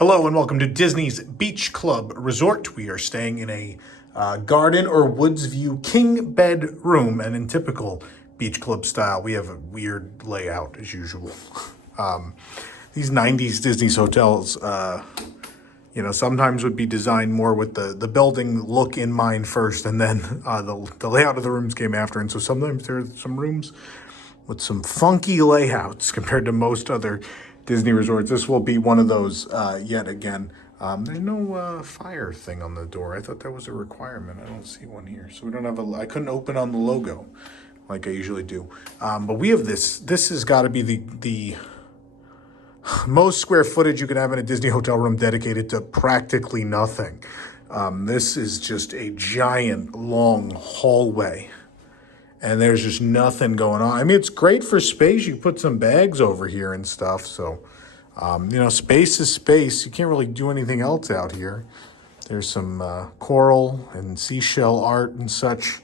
Hello and welcome to Disney's Beach Club Resort. We are staying in a garden or woods view king bed room, and in typical beach club style, we have a weird layout as usual. These 90s Disney's hotels, sometimes would be designed more with the building look in mind first, and then the layout of the rooms came after. And so sometimes there are some rooms with some funky layouts compared to most other Disney resorts. This will be one of those yet again. There's no fire thing on the door. I thought that was a requirement. I don't see one here. So we don't have I couldn't open on the logo like I usually do. But we have this. This has got to be the most square footage you can have in a Disney hotel room dedicated to practically nothing. This is just a giant long hallway. And there's just nothing going on. I mean, it's great for space. You put some bags over here and stuff. So, space is space. You can't really do anything else out here. There's some coral and seashell art and such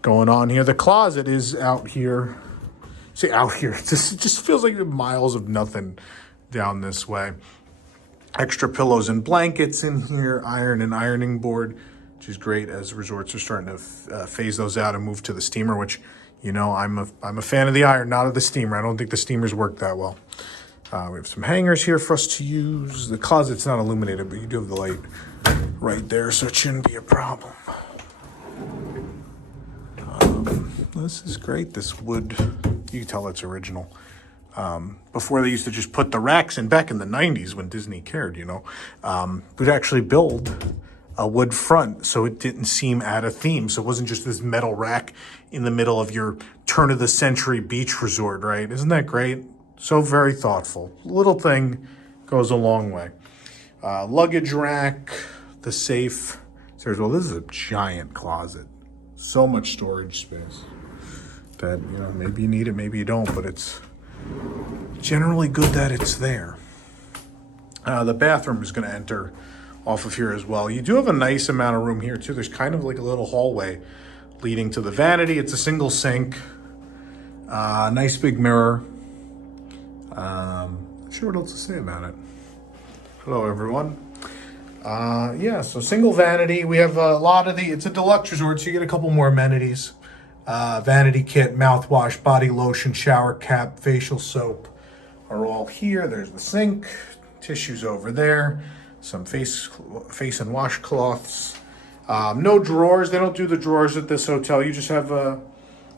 going on here. The closet is out here. See, out here. It just feels like miles of nothing down this way. Extra pillows and blankets in here. Iron and ironing board, which is great as resorts are starting to phase those out and move to the steamer, which, I'm a fan of the iron, not of the steamer. I don't think the steamers work that well. We have some hangers here for us to use. The closet's not illuminated, but you do have the light right there, so it shouldn't be a problem. This is great. This wood, you can tell it's original. Before they used to just put the racks in back in the 90s when Disney cared, we'd actually build a wood front so it didn't seem out of theme. So it wasn't just this metal rack in the middle of your turn of the century beach resort, right? Isn't that great? So very thoughtful. Little thing goes a long way. Luggage rack, the safe. This is a giant closet. So much storage space that, maybe you need it, maybe you don't, but it's generally good that it's there. The bathroom is going to enter off of here as well. You do have a nice amount of room here too. There's kind of like a little hallway leading to the vanity. It's a single sink, nice big mirror. Not sure what else to say about it. Hello everyone. So single vanity. We have a lot of it's a deluxe resort, so you get a couple more amenities. Vanity kit, mouthwash, body lotion, shower cap, facial soap are all here. There's the sink, tissues over there. Some face and washcloths. No drawers. They don't do the drawers at this hotel. You just have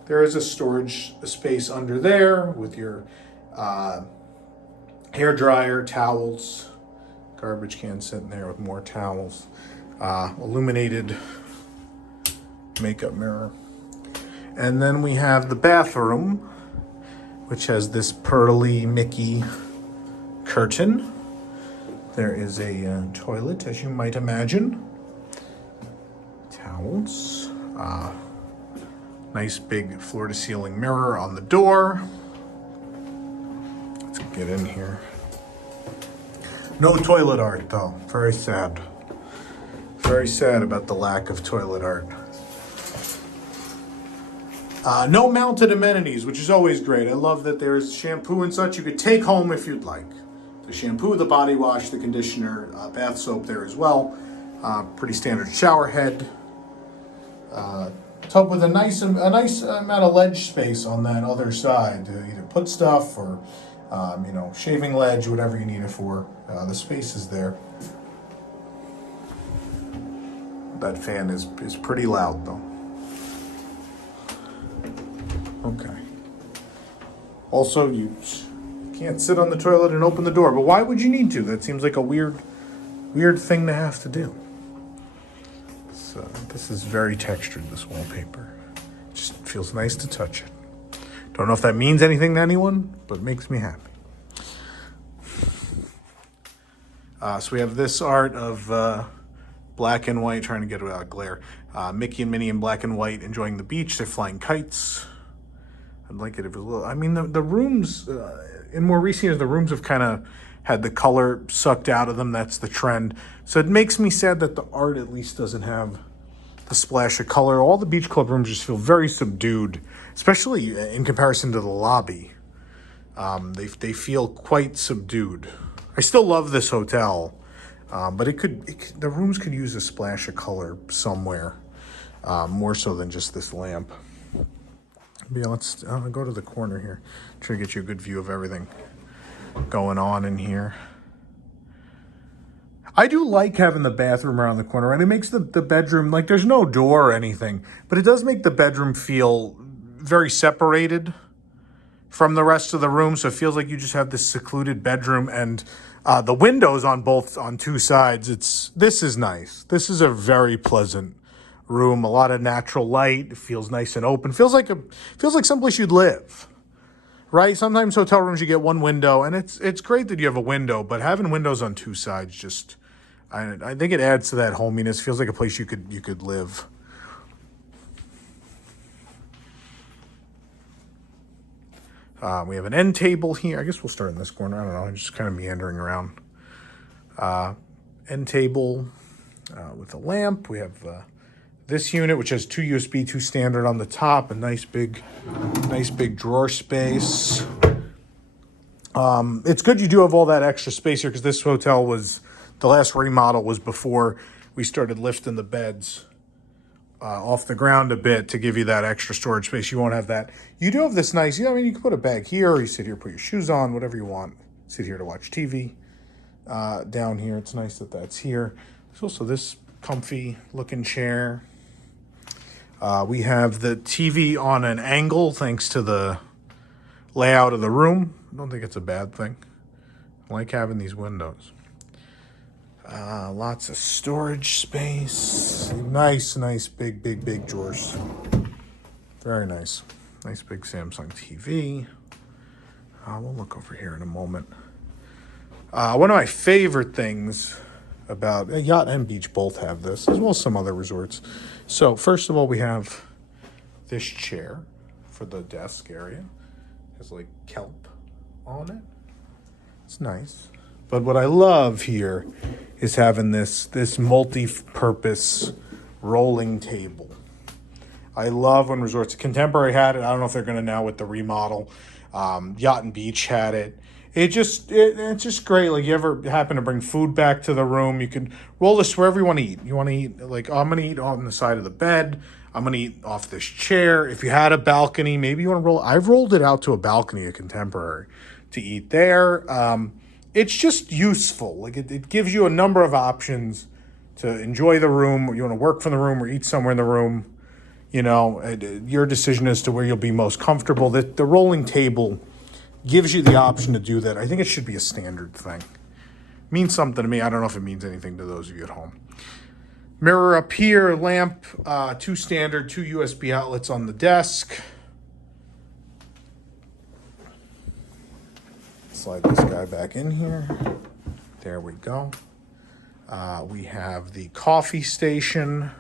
there is a storage space under there with your hair dryer, towels, garbage can sitting there with more towels, illuminated makeup mirror. And then we have the bathroom, which has this pearly Mickey curtain. There is a toilet, as you might imagine. Towels. Nice big floor-to-ceiling mirror on the door. Let's get in here. No toilet art, though. Very sad. Very sad about the lack of toilet art. No mounted amenities, which is always great. I love that there's shampoo and such you could take home if you'd like. The shampoo, the body wash, the conditioner, bath soap there as well. Pretty standard shower head. Tub with a nice amount of ledge space on that other side to either put stuff or, shaving ledge, whatever you need it for. The space is there. That fan is pretty loud though. Okay. Also, you can't sit on the toilet and open the door, but why would you need to? That seems like a weird thing to have to do. So this is very textured, this wallpaper. Just feels nice to touch it. Don't know if that means anything to anyone, but it makes me happy. So we have this art of black and white, trying to get out glare. Mickey and Minnie in black and white enjoying the beach. They're flying kites. I'd like it if it was a little, I mean, the rooms, in more recent years, the rooms have kind of had the color sucked out of them. That's the trend. So it makes me sad that the art at least doesn't have the splash of color. All the beach club rooms just feel very subdued, especially in comparison to the lobby. They feel quite subdued. I still love this hotel, But the rooms could use a splash of color somewhere, more so than just this lamp. But yeah, let's go to the corner here. Try to get you a good view of everything going on in here. I do like having the bathroom around the corner, and it makes the bedroom, like, there's no door or anything, but it does make the bedroom feel very separated from the rest of the room. So it feels like you just have this secluded bedroom, and the windows on two sides. This is nice. This is a very pleasant room. A lot of natural light. It feels nice and open. Feels like someplace you'd live. Right? Sometimes hotel rooms you get one window, and it's great that you have a window, but having windows on two sides just, I think it adds to that hominess. Feels like a place you could live. We have an end table here. I guess we'll start in this corner. I don't know. I'm just kind of meandering around. End table with a lamp. We have this unit, which has 2 USB, 2 standard on the top, a nice big drawer space. It's good you do have all that extra space here, because this hotel the last remodel was before we started lifting the beds off the ground a bit to give you that extra storage space. You won't have that. You do have this nice, you can put a bag here, or you sit here, put your shoes on, whatever you want. Sit here to watch TV. Down here, it's nice that that's here. There's also this comfy looking chair. We have the TV on an angle thanks to the layout of the room. I don't think it's a bad thing. I like having these windows. Lots of storage space. Nice, big drawers. Very nice. Nice big Samsung TV. We'll look over here in a moment. One of my favorite things about Yacht and Beach both have this, as well as some other resorts. So first of all, we have this chair for the desk area. It has like kelp on it. It's nice. But what I love here is having this multi-purpose rolling table. I love when resorts, Contemporary had it. I don't know if they're going to now with the remodel. Yacht and Beach had it. It's just great. Like, you ever happen to bring food back to the room, you can roll this wherever you want to eat. You want to eat, like, I'm going to eat on the side of the bed. I'm going to eat off this chair. If you had a balcony, maybe you want to roll. I've rolled it out to a balcony at Contemporary to eat there. It's just useful. Like, it gives you a number of options to enjoy the room, or you want to work from the room or eat somewhere in the room. Your decision as to where you'll be most comfortable. The rolling table gives you the option to do that. I think it should be a standard thing. It means something to me. I don't know if it means anything to those of you at home. Mirror up here, lamp, 2 standard, 2 USB outlets on the desk. Slide this guy back in here. There we go. We have the coffee station.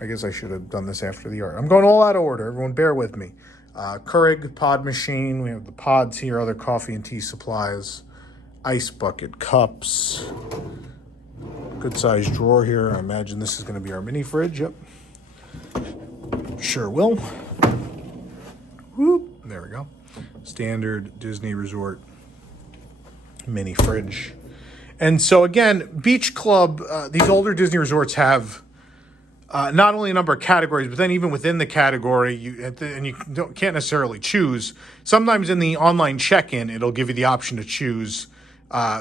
I guess I should have done this after the art. I'm going all out of order. Everyone bear with me. Keurig pod machine. We have the pods here, other coffee and tea supplies. Ice bucket cups. Good sized drawer here. I imagine this is going to be our mini fridge. Yep. Sure will. Whoop. There we go. Standard Disney Resort mini fridge. And so again, Beach Club, these older Disney resorts have not only a number of categories, but then even within the category, can't necessarily choose. Sometimes in the online check-in, it'll give you the option to choose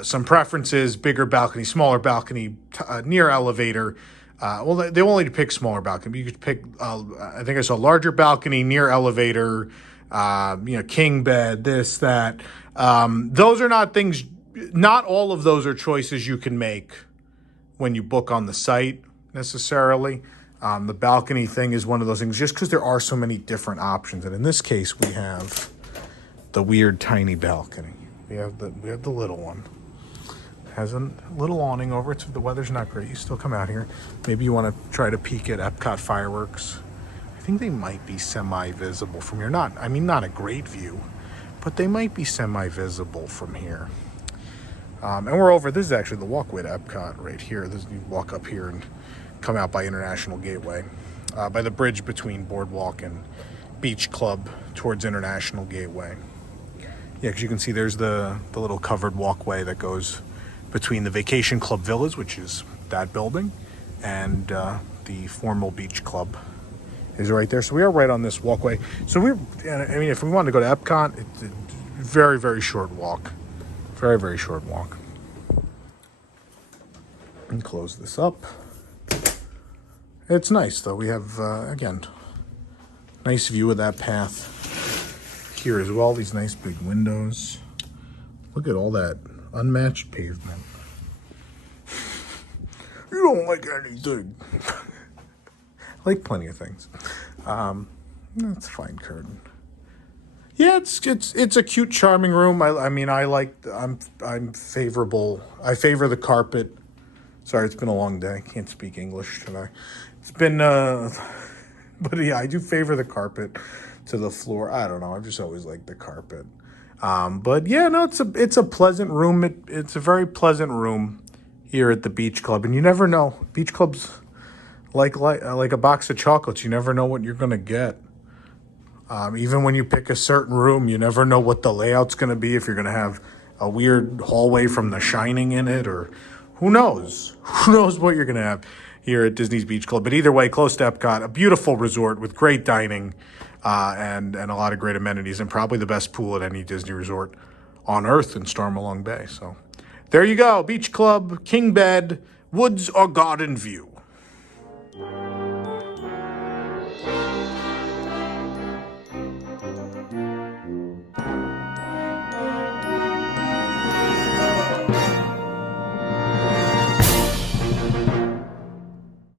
some preferences: bigger balcony, smaller balcony, near elevator. They won't let you pick smaller balcony, but you could pick, I think I saw larger balcony, near elevator, king bed, this, that. Those are not things, not all of those are choices you can make when you book on the site necessarily. The balcony thing is one of those things, just because there are so many different options. And in this case, we have the weird tiny balcony. We have the little one. It has a little awning over it, so the weather's not great. You still come out here. Maybe you want to try to peek at Epcot fireworks. I think they might be semi-visible from here. Not a great view, but they might be semi-visible from here. And we're over, this is actually the walkway to Epcot right here. You walk up here and come out by International Gateway, by the bridge between Boardwalk and Beach Club towards International Gateway. Yeah, because you can see there's the little covered walkway that goes between the Vacation Club Villas, which is that building, and the formal beach club is right there. So we are right on this walkway. So I mean, if we wanted to go to Epcot, it's a very, very short walk. Very, very short walk. And close this up. It's nice, though. We have, again, nice view of that path here as well. These nice big windows. Look at all that unmatched pavement. You don't like anything. I like plenty of things. That's fine, curtain. Yeah, it's a cute, charming room. I'm favorable. I favor the carpet. Sorry, it's been a long day. I can't speak English today. It's been, but yeah, I do favor the carpet to the floor. I don't know. I've just always liked the carpet. But yeah, no, it's a pleasant room. It's a very pleasant room here at the beach club, and you never know. Beach clubs like a box of chocolates. You never know what you're gonna get. Even when you pick a certain room, you never know what the layout's gonna be. If you're gonna have a weird hallway from The Shining in it, or who knows? Who knows what you're gonna have here at Disney's Beach Club? But either way, close to Epcot, a beautiful resort with great dining. And a lot of great amenities, and probably the best pool at any Disney resort on earth in Stormalong Bay. So there you go. Beach Club, king bed, woods or garden view.